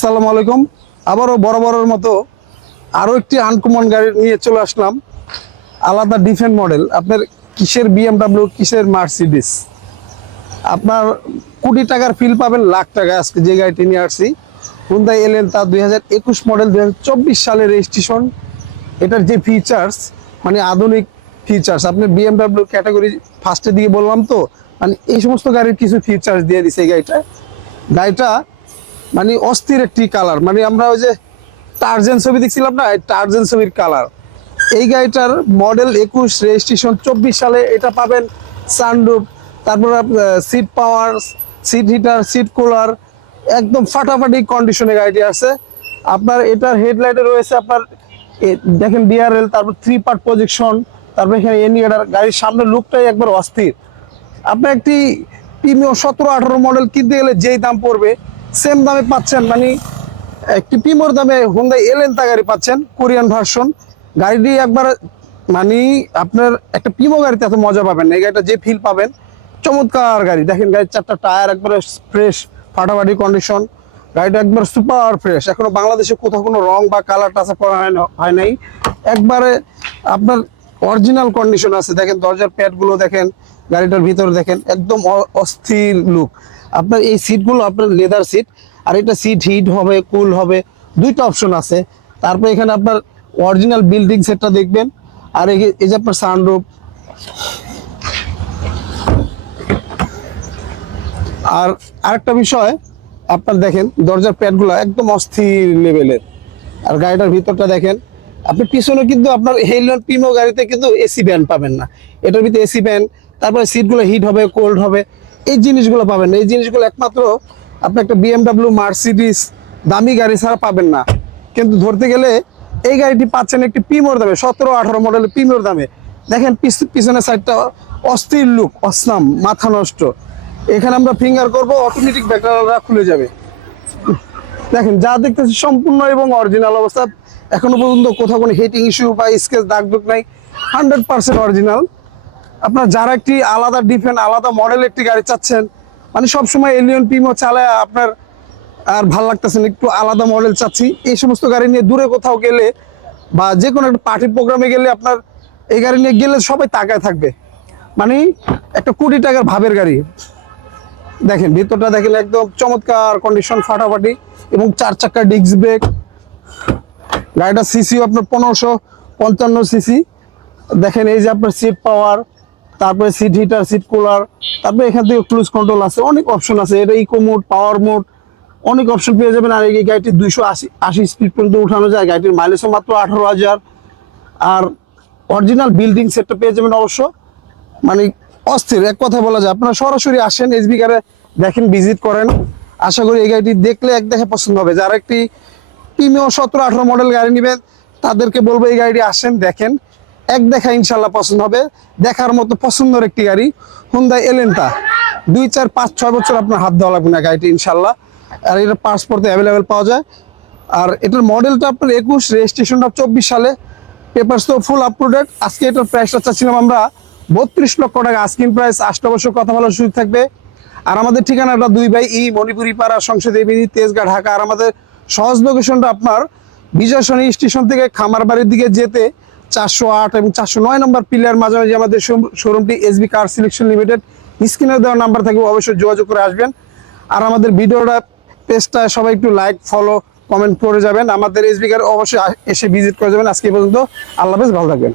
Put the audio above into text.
আসসালামু আলাইকুম। আবারও বরাবরের মতো আরও একটি আনকমন গাড়ি নিয়ে চলে আসলাম, আলাদা ডিফেন্ট মডেল। আপনার কিসের বিএমডাব্লিউ, কিসের মার্সিডিস, আপনার কোটি টাকার ফিল পাবেন লাখ টাকা। আজকে যে গাড়িটি নিয়ে আসছি হুন্ডাই এলেন্তা 2021 মডেল, 2024 সালের রেজিস্ট্রেশন। এটার যে ফিচার্স, মানে আধুনিক ফিচার্স, আপনি বিএমডাব্লিউ ক্যাটাগরি ফার্স্টের দিকে বললাম তো, মানে এই সমস্ত গাড়ির কিছু ফিচার্স দিয়ে দিছে এই গাড়িটা মানে অস্থির একটি কালার। মানে আমরা ওই যে টার্জেন ছবি দেখছিলাম না, টার্জেন ছবির কালার। এই গাড়িটার মডেল 21, রেজিস্ট্রেশন 24 সালে। এটা পাবেন সানরুফ, তারপর seat power, seat heater, seat cooler, একদম ফাটাফাটি কন্ডিশনে গাড়িটি আছে। আপনার এটার হেডলাইটে রয়েছে আপনার দেখেন ডিআরএল, তারপর 3 পার্ট প্রজেকশন, তারপর এখানে ইন্ডিকেটর। গাড়ির সামনের লুকটাই একবার অস্থির। আপনার একটি প্রিমিয়াম 17-18 মডেল কিনতে গেলে যেই দাম পড়বে সেম দামে পাচ্ছেন, মানে একটি প্রিমিয়ার দামে হুন্ডাই এলেন্তা গাড়ি পাচ্ছেন, কোরিয়ান ভার্সন। গাড়িটি একবার মানে আপনার একটা প্রিমো গাড়িতে এত মজা পাবেন না। এই গাড়িটা যে ফিল পাবেন, চমৎকার গাড়ি। দেখেন গাড়ির 4টা টায়ার একবারে ফ্রেশ, ফাটাফাটি কন্ডিশন। গাড়িটা একবার সুপার ফ্রেশ, এখনো বাংলাদেশে কোথাও কোনো রং বা কালার টাচা করা হয় নাই। একবারে আপনার অরিজিনাল কন্ডিশন আছে। দেখেন দরজার প্যাডগুলো দেখেন, গাড়িটার ভিতরে দেখেন, একদম অস্থির লুক। আপনার এই সিটগুলো আপনার লেদার সিট, আর এটা সিট হিট হবে, কুল হবে, দুইটা অপশন আছে। তারপর এখানে আপনার অরিজিনাল বিল্ডিং সেটটা দেখবেন। আর এই যে আপনার সানরুফ। আর আরেকটা বিষয়, আপনার দেখেন দরজার প্যাডগুলো একদম অস্থির লেভেলের। আর গাড়িটার ভিতরটা দেখেন, আপনি পিছনে কিন্তু আপনার হেইলন প্রিমো গাড়িতে কিন্তু এসি ব্যান্ড পাবেন না, এটার ভিতরে এসি ব্যান্ড। তারপরে সিটগুলো হিট হবে, কোল্ড হবে, এই জিনিসগুলো পাবেন না। এই জিনিসগুলো একমাত্র আপনি একটা বিএমডাব্লিউ, মার্সিডিস দামি গাড়ি ছাড়া পাবেন না। কিন্তু ধরতে গেলে এই গাড়িটি পাচ্ছেন একটি প্রিমিয়র দামে, 17-18 মডেলের প্রিমিয়র দামে। দেখেন পিছনের সাইডটা অস্থির লুক, অসনাম, মাথা নষ্ট। এখানে আমরা ফিঙ্গার করব, অটোমেটিক ব্যাটারিটা খুলে যাবে। দেখেন যা দেখতেছি সম্পূর্ণ এবং অরিজিনাল অবস্থা। এখনো পর্যন্ত কোথাও কোনো হিটিং ইস্যু বা স্কেচ দাগ দুগ নাই, 100% অরিজিনাল। আপনার যারা একটি আলাদা ডিফেন্ট, আলাদা মডেল একটি গাড়ি চাচ্ছেন, মানে সবসময় এলিয়ন প্রিমো চালায় আপনার আর ভাল লাগতেছেন, একটু আলাদা মডেল চাচ্ছি, এই সমস্ত গাড়ি নিয়ে দূরে কোথাও গেলে বা যে কোনো একটা পার্টি প্রোগ্রামে গেলে আপনার এই গাড়ি নিয়ে গেলে সবাই তাকায় থাকবে। মানে একটা কোটি টাকার ভাবের গাড়ি। দেখেন ভিতরটা দেখেন, একদম চমৎকার কন্ডিশন, ফাটাফাটি, এবং 4 চাকার ডিস্ক ব্রেক। গাড়িটা সিসিও আপনার 1555 সিসি। দেখেন এই যে আপনার সিট পাওয়ার, তারপরে সিট হিটার, সিট কুলার, তারপরে এখান থেকে ক্রুজ কন্ট্রোল আছে, অনেক অপশন আছে। এটা ইকো মোড, পাওয়ার মোড, অনেক অপশন পেয়ে যাবেন। আর এই গাড়িটি 280 স্পিড পর্যন্ত উঠানো যায়। গাড়িটির মাইলেজও মাত্র 18,000। আর অরিজিনাল বিল্ডিং সেটটা পেয়ে যাবেন অবশ্য, মানে অস্থির। এক কথা বলা যায়, আপনারা সরাসরি আসেন এসবি কারে, দেখেন, ভিজিট করেন। আশা করি এই গাড়িটি দেখলে এক দেখে পছন্দ হবে। যারা একটি প্রিমিয়াম 17-18 মডেল গাড়ি নেবেন তাদেরকে বলবো এই গাড়িটি আসেন, দেখেন, এক দেখা ইনশাল্লাহ পছন্দ হবে। দেখার মতো পছন্দের একটি গাড়ি হুন্ডাই এলেন্তা। 2, 4, 5, 6 বছর আপনার হাত দেওয়া লাগবে না গাড়িটি ইনশাল্লাহ। আর এটা পার্টস পড়তে অ্যাভেলেবেল পাওয়া যায়। আর এটার মডেলটা আপনার 21, রেজিস্ট্রেশনটা 24 সালে, পেপারস তো ফুল আপ টু ডেট। আজকে এটার প্রাইসটা চাচ্ছিলাম আমরা 32 লক্ষ টাকা আস্কিং প্রাইস। 8 বছর কথা বলার সুযোগ থাকবে। আর আমাদের ঠিকানাটা 2 বাই ই মণিপুরি পাড়া, সংসদ এভিনিউ, তেজগাঁ, ঢাকা। আর আমাদের সহজ লোকেশনটা আপনার বিজয় সরণি স্টেশন থেকে খামারবাড়ির দিকে যেতে 408 এবং 409 নম্বর পিলার মাঝামাঝি আমাদের শোরুমটি এসবি কার সিলেকশন লিমিটেড। স্ক্রিনে দেওয়া নাম্বার থাকবে, অবশ্যই যোগাযোগ করে আসবেন। আর আমাদের ভিডিওটা, পেজটা সবাই একটু লাইক, ফলো, কমেন্ট করে যাবেন। আমাদের এসবি কার অবশ্যই এসে ভিজিট করে যাবেন। আজকে পর্যন্ত, আল্লাহ হাফেজ, ভালো থাকবেন।